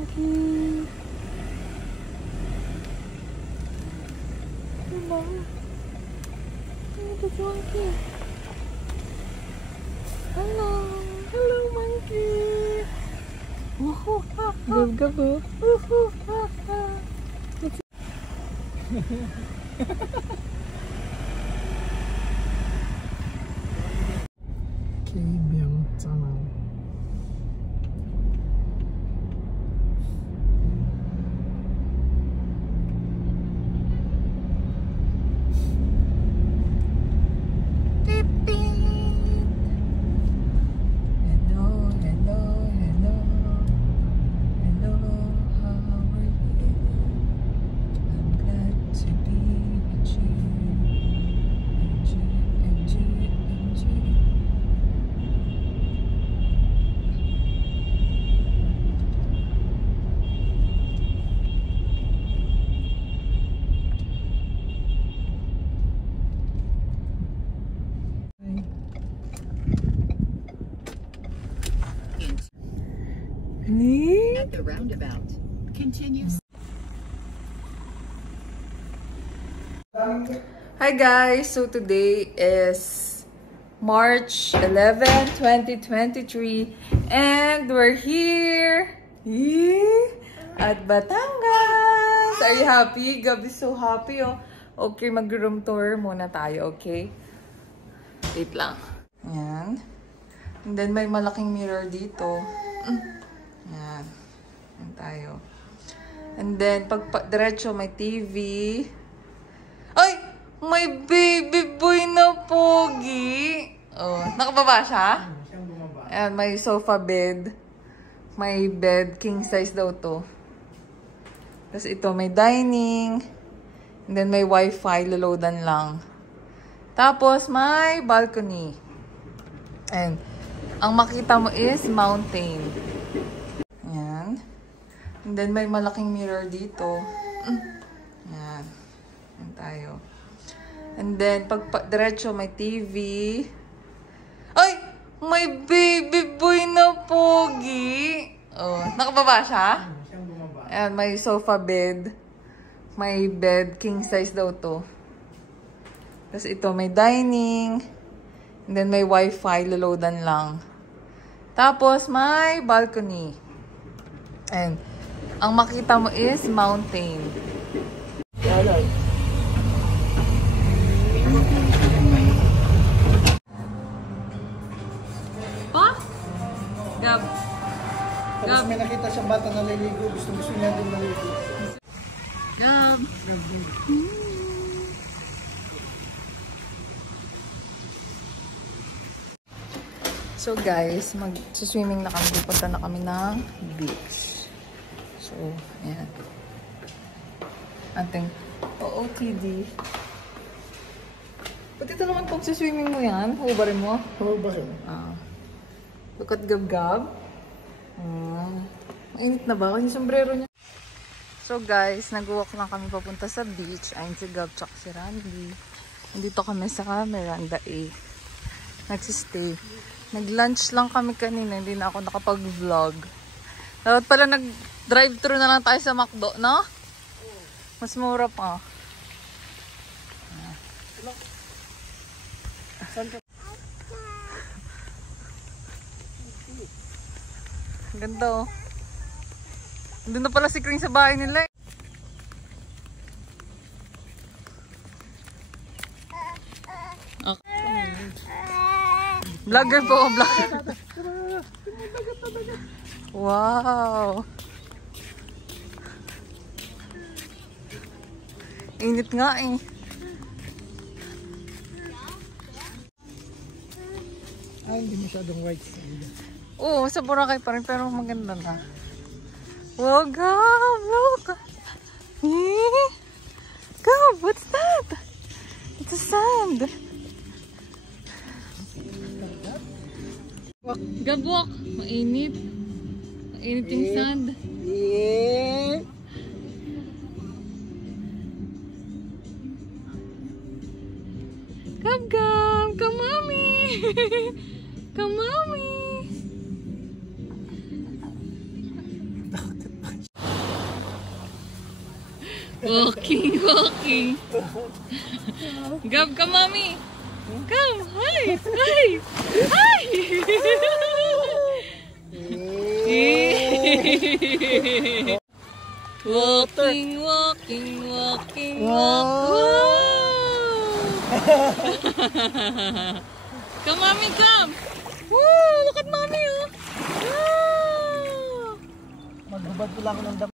monkey. Hello. Hello, monkey. Hello. Hello, monkey. Woohoo. Gab gab oh. Woohoo. At the roundabout, continue. Hi guys! So today is March 11, 2023 and we're here at Batangas! Are you happy? Gab is so happy oh. Okay, mag-room tour muna tayo, okay? Wait lang. Yan. And then may malaking mirror dito. Yan. Yan tayo. And then, pag diretso may TV. Ay! May baby boy na pogi! Oh, nakababa siya? Ayan, may sofa bed. May bed, king size daw to. Tapos ito, may dining. And then may wifi, loloadan lang. Tapos may balcony. And ang makita mo is mountain. Yan. And then may malaking mirror dito. Yan. Yan tayo. And then pag diretso may TV. Ay! May baby boy na pogi! Oh, nakababa siya? Ayan, may sofa bed. May bed, king size daw to. Tapos ito, may dining. And then may wifi, loloadan lang. Tapos may balcony. And ang makita mo is mountain. Pa? Gab. Tapos may nakita siyang bata na naliligo. Gusto niya din naliligo. Gab. So guys, mag-swimming na kami. Punta na kami ng beach. So, ayan. Ating OOTD. Pati ito naman kung swimming mo yan. Hubarin mo. Hubarin. Look at Gab-Gab. Mainit na ba? Yung sombrero niya. So guys, nag-walk lang kami papunta sa beach. Ayun si Gab tsaka si Randy. Nandito kami sa Miranda A. Nagsistay. Nag-lunch lang kami kanina. Hindi na ako nakapag-vlog. Dapat pala nag-drive-thru na lang tayo sa McDo, no? Mas mura pa. Ganda oh. Doon na pala si Kring sa bahay nila eh. Okay. Vlogger po, vlogger. Wow. Init nga eh. Hindi masyadong white. Oo, sa Boracay pa rin pero maganda na. Wow, Gab! Look! Gab, what's that? It's a sand. Gab, walk! Mainit. Mainit yung sand. Yeah. Gab-Gab! Come, mommy! Come, mommy! Walking, walking. Gab ka, mami. Come, hi, hi, hi. Walking, walking, walking, walk. Come, mommy, come. Woo! Look at mommy, oh. Wow! Maghubad ko lang ng dami.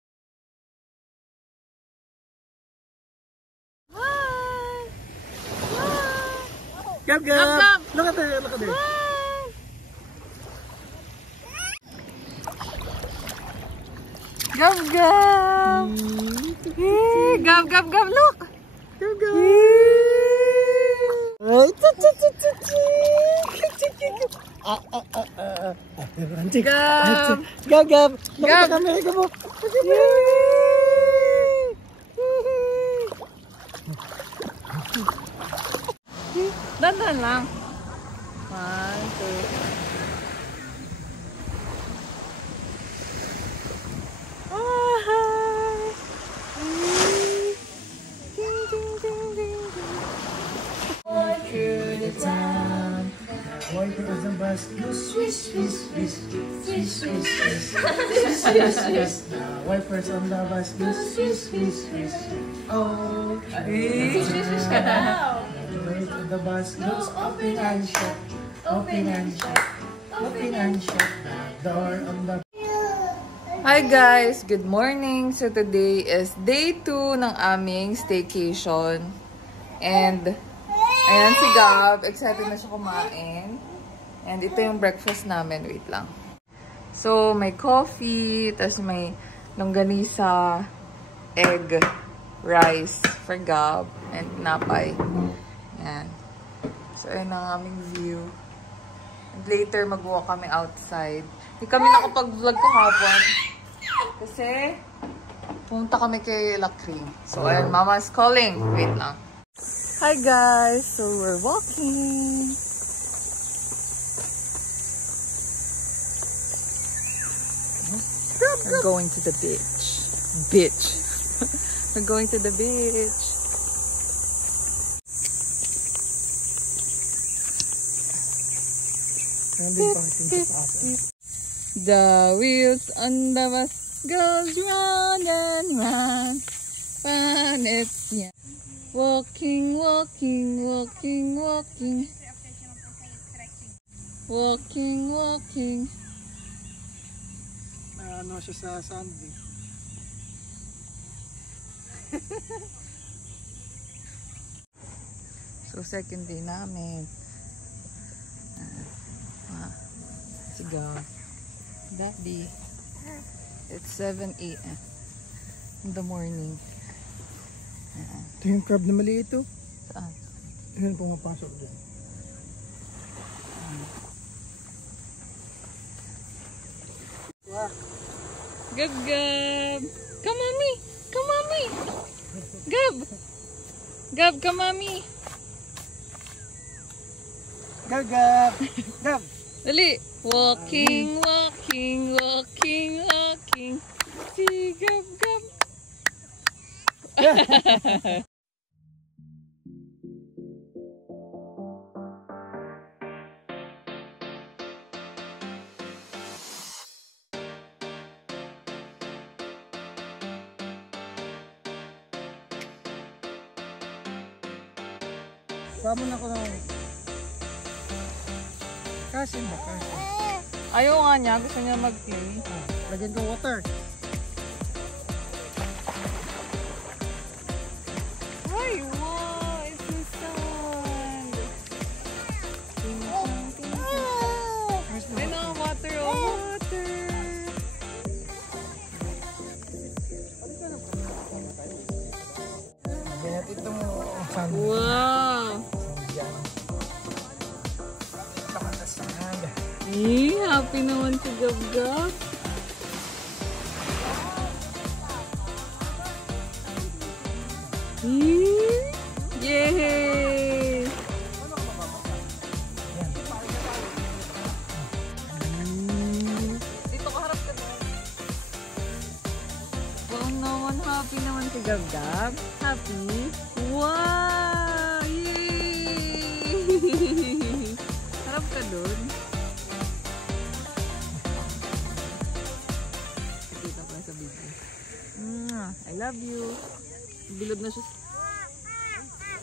Hi! Gab, Gab, Gab. Look at there, look at there. Gab, Gab. Gab, Gab, Gab, look. Gab, Gab. Gab. Gab, Gab. Gab. Nakita mo. Dandan lang. 1, 2. Wipers ng bus go swish, swish, swish, swish, swish, swish, swish, swish. Wipers on the bus go swish, swish, swish. Oh, Swish, swish ka daw. The bus goes open and shut, open and shut, open and shut. Door on the. Hi guys! Good morning! So today is day 2 ng aming staycation. And ayan si Gab. Excited na siya kumain. And ito yung breakfast namin. Wait lang. So may coffee. Tapos may longganisa, egg, rice for Gab. And napay. Ayan. So ayan ang aming view. And later mag-walk kami outside. Hindi kami nakapag-vlog kahapon. Kasi pumunta kami kay Lacrim. So ayan, Mama's calling. Wait lang. Hi guys! So we're walking. We're going to the beach. Beach. We're going to the beach. The wheels on the bus goes round and round. Fun it's yeah. Walking, walking, walking, walking. Walking, walking. Ano siya sa Sunday. So second day namin. Sigaw. Daddy. It's 7 a.m. in the morning. Ito yung crab na maliit ito. Saan? Yun pumapasok dyan. Gab, Gab. Come, mommy. Come, mommy. Gab. Gab, come, mommy. Gab, Gab. Gab. Dali. Walking, walking, walking, walking. Si Gab, Gab. Tama na ko ng kasin ba? Kasin. Ayaw nga niya. Gusto niya mag-play. Lagyan ko water. Ay, wow! It's the sun! Ay, no, water, oh, water! Lagyan natin itong sand. Wow! Yan. Naman na sand. Eh, happy naman si Gab-Gab. Yay! Dito ka harap ka doon. Wow naman, happy naman si Gab-Gab. Happy? Wow! Yay! Harap ka dun. Kita ko sa video. I love you. Bilog na siya.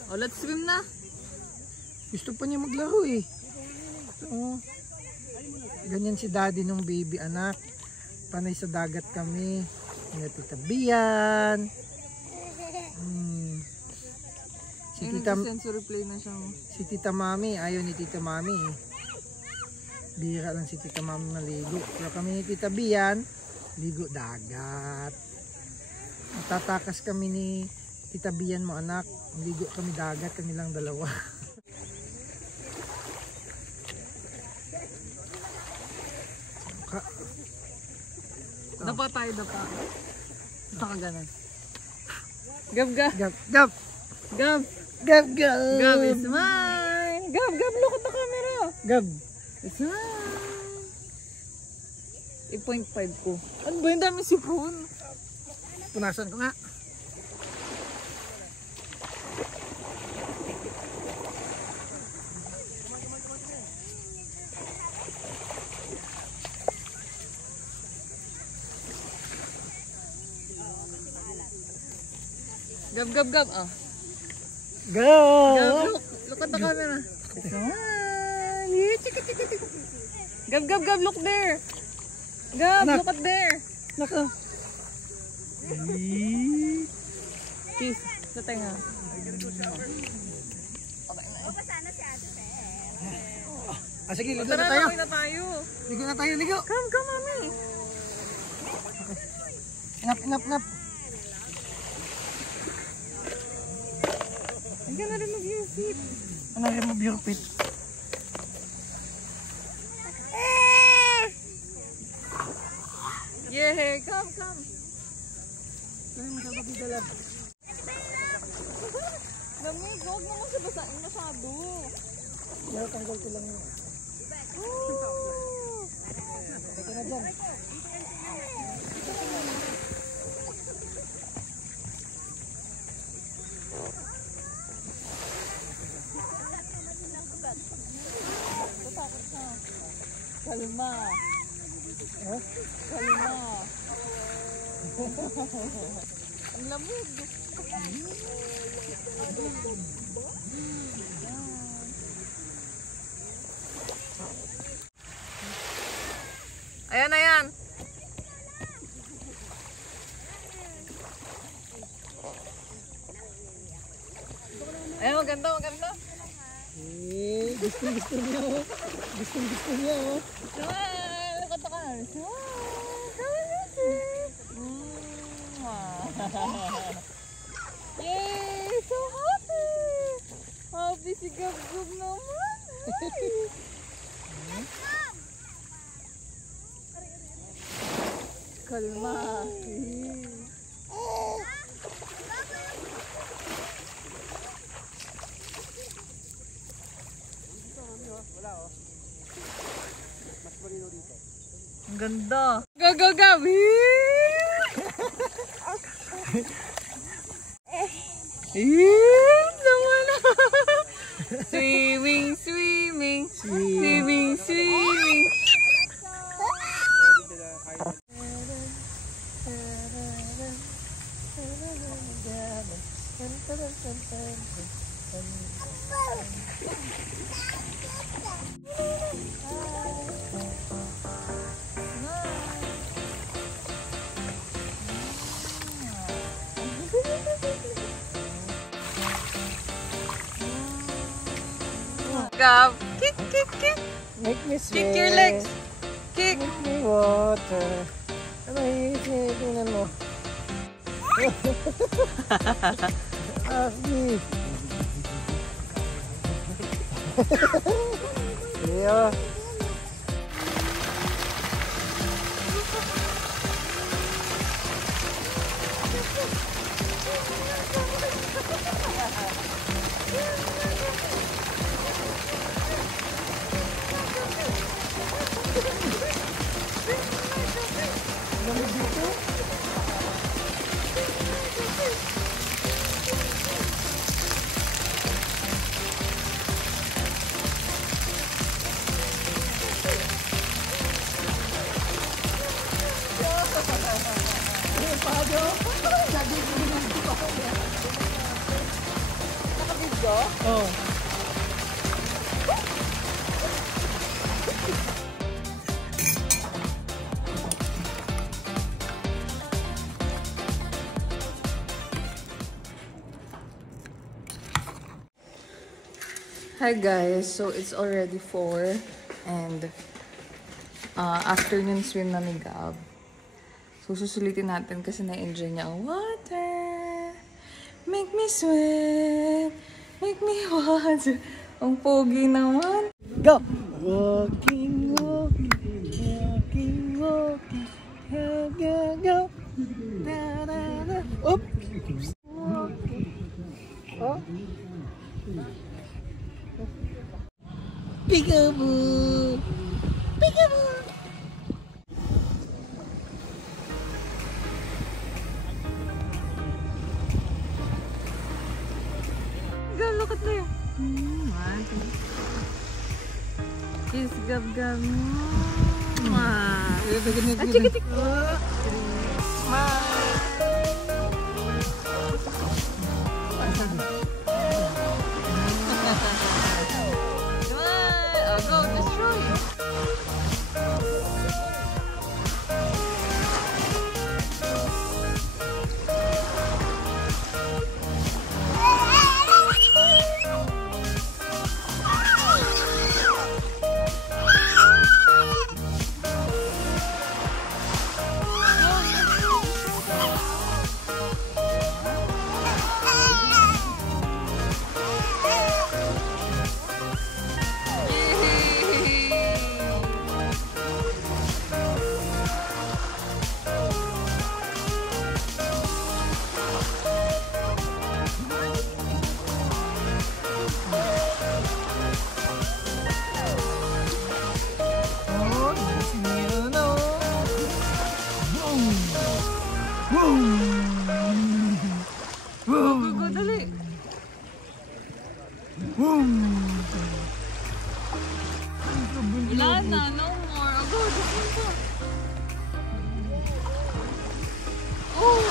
Oh, let's swim na. Gusto pa niya maglaro eh. Oo. Ganyan si daddy nung baby anak. Panay sa dagat kami. Natitabihan. Si tita, sensory play na siya. si tita mami, ayaw ni tita mami. Bira lang si tita mami maligo. Pero kami ni tita Bian, ligo dagat. Tatakas kami ni tita Bian mo anak. Ligo kami dagat, kami lang dalawa. Dapa tayo, dapa. Baka ganun. Gab, Gab. Gab, gab, Gab. gab, gab. Gab is mine. Gab, Gab, look at the camera. Gab. It's mine. 8.5 ko. Ano ba yung dami sipon? Punasan ko nga. Gab, Gab, Gab. Oh. Go! Gab, look at the camera. It's mine. Yeah, chika, chika, chika. Gab, Gab, Gab, look there. Gab, Anak. look at there. Nako. Kiss sa tenga. Ah, sige, ligo Tara na tayo. na tayo. Ligo na tayo, ligo. Come, come, mami. Inap, inap, inap. Ang ganda rin mag-your feet. Ano remove your feet? Yeah, come, come. Ano mo sa pabigalag? Lamig, huwag naman siya basain masyado. Pero tanggal ko lang yun. Ito na dyan. Kalma. Huh? Kalma. Ang lamig. Ayan, ayan. Ayan, maganda, maganda. Eh, gusto niya oh. Gusto niya oh. Smile! Kata ka. Yay! So happy! Happy si Gab-Gab naman. Kalma. Ang ganda. Go, go, go! Sama na. Swimming, swimming. Swimming, swimming. Gab, kick, kick, kick. Make me swim. Kick your legs. Kick. Make me water. Ano tingnan mo? Asli. Iyo. Lamig dito. Nakabidyo? Oh. Hi guys, so it's already 4 and afternoon swim na ni Gab. So susulitin natin kasi na-enjoy niya ang water. Make me sweat, make me hot. Ang pogi naman. Go! Walking, walking, walking, walking. Go, go, go. Da, da, da. Up! Oh. Peekaboo! Peekaboo! Go, look at there. Kiss Gab Gab. Chiki-chiki. Go, destroy. Go, dali. Wala na, no more. Oh, go, go. Oh!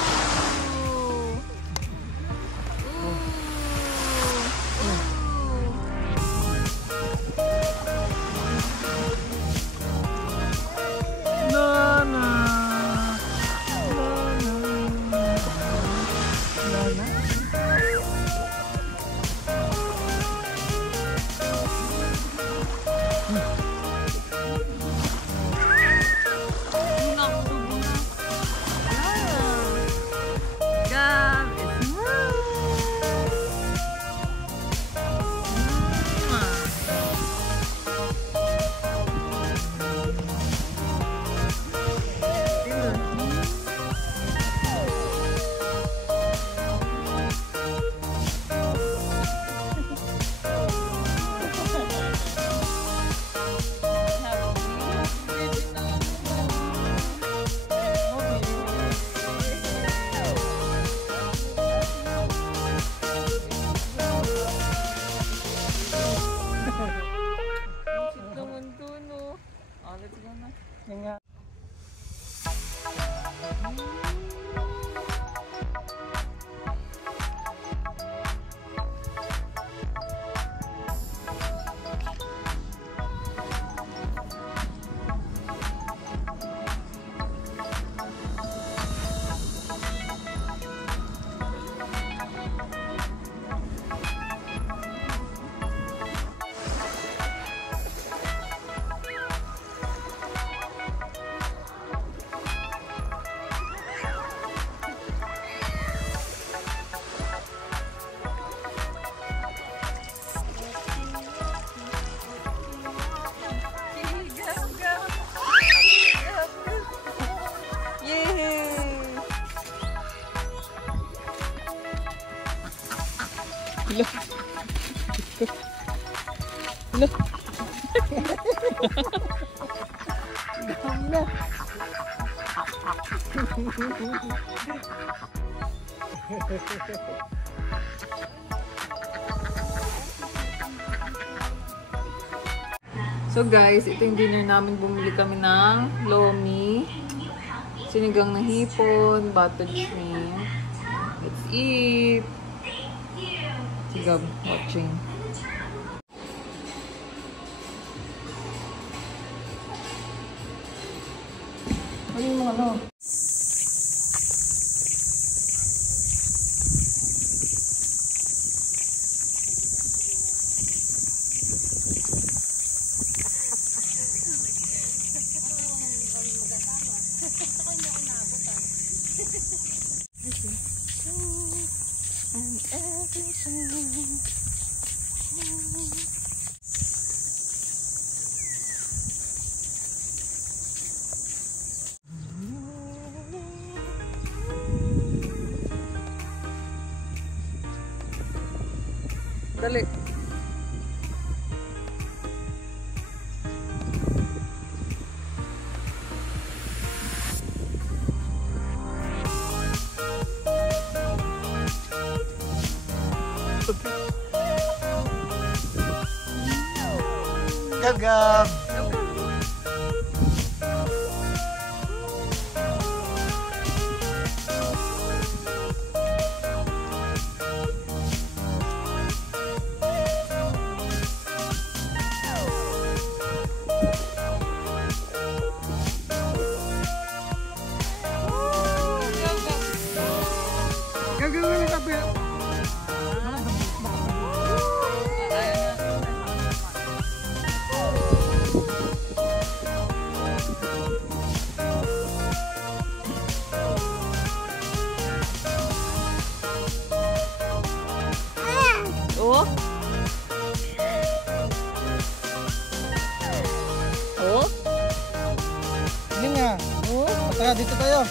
So guys, ito yung dinner namin. Bumili kami ng lomi. Sinigang na hipon, buttered shrimp. Let's eat. Sigam, watching. Ano yung mga ano? Dali. Gagab! Gagawin ka ba? Oh? Oh? Hindi nga. Oh? Tara, dito tayo.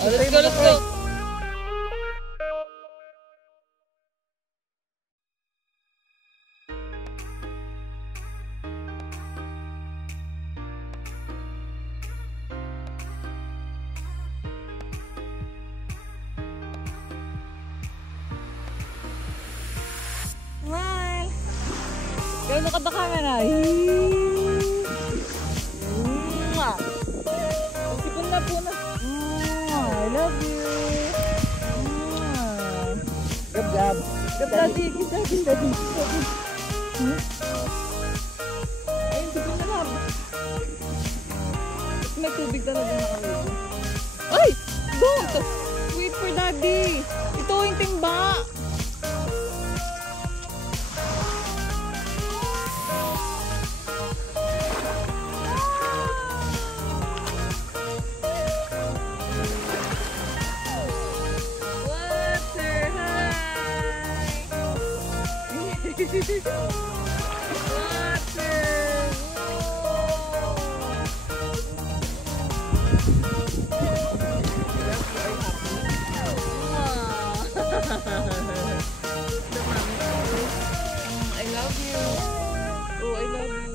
Let's go, let's go. Hi! Gano'n ka na camera? Sipon na po na. I love you. Gab, gab. Gab, daddy. Gab, daddy. Daddy. Ayun, sipon na lang. May tubig talaga nakalito. Ay! Don't! Wait for daddy. Ito yung timba. I love you. Oh, I love you.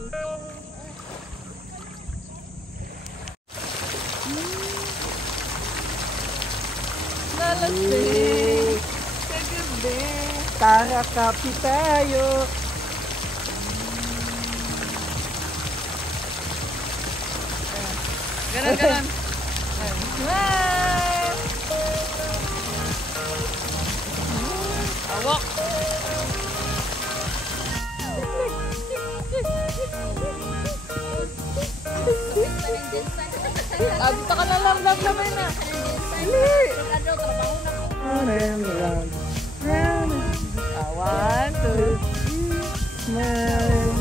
Nalasing. Kagabi. Tara, kapi tayo. Ganon, ganon. Hi! Awak. Abita ka na lang, lamay na. Dali. Round. One, two, three. Smile.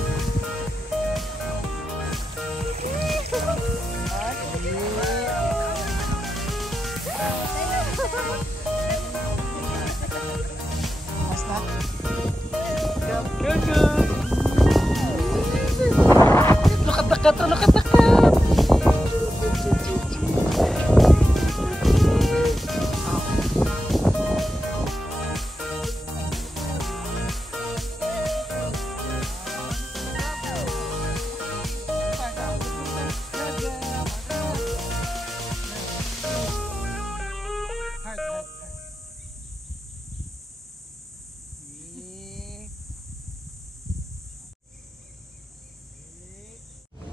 Mas na. Good, good. Lukat-dakat, lukat-dakat.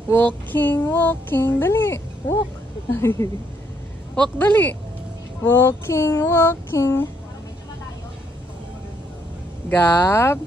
Walking, walking. Dali. Walk. Walk dali. Walking, walking. Gab.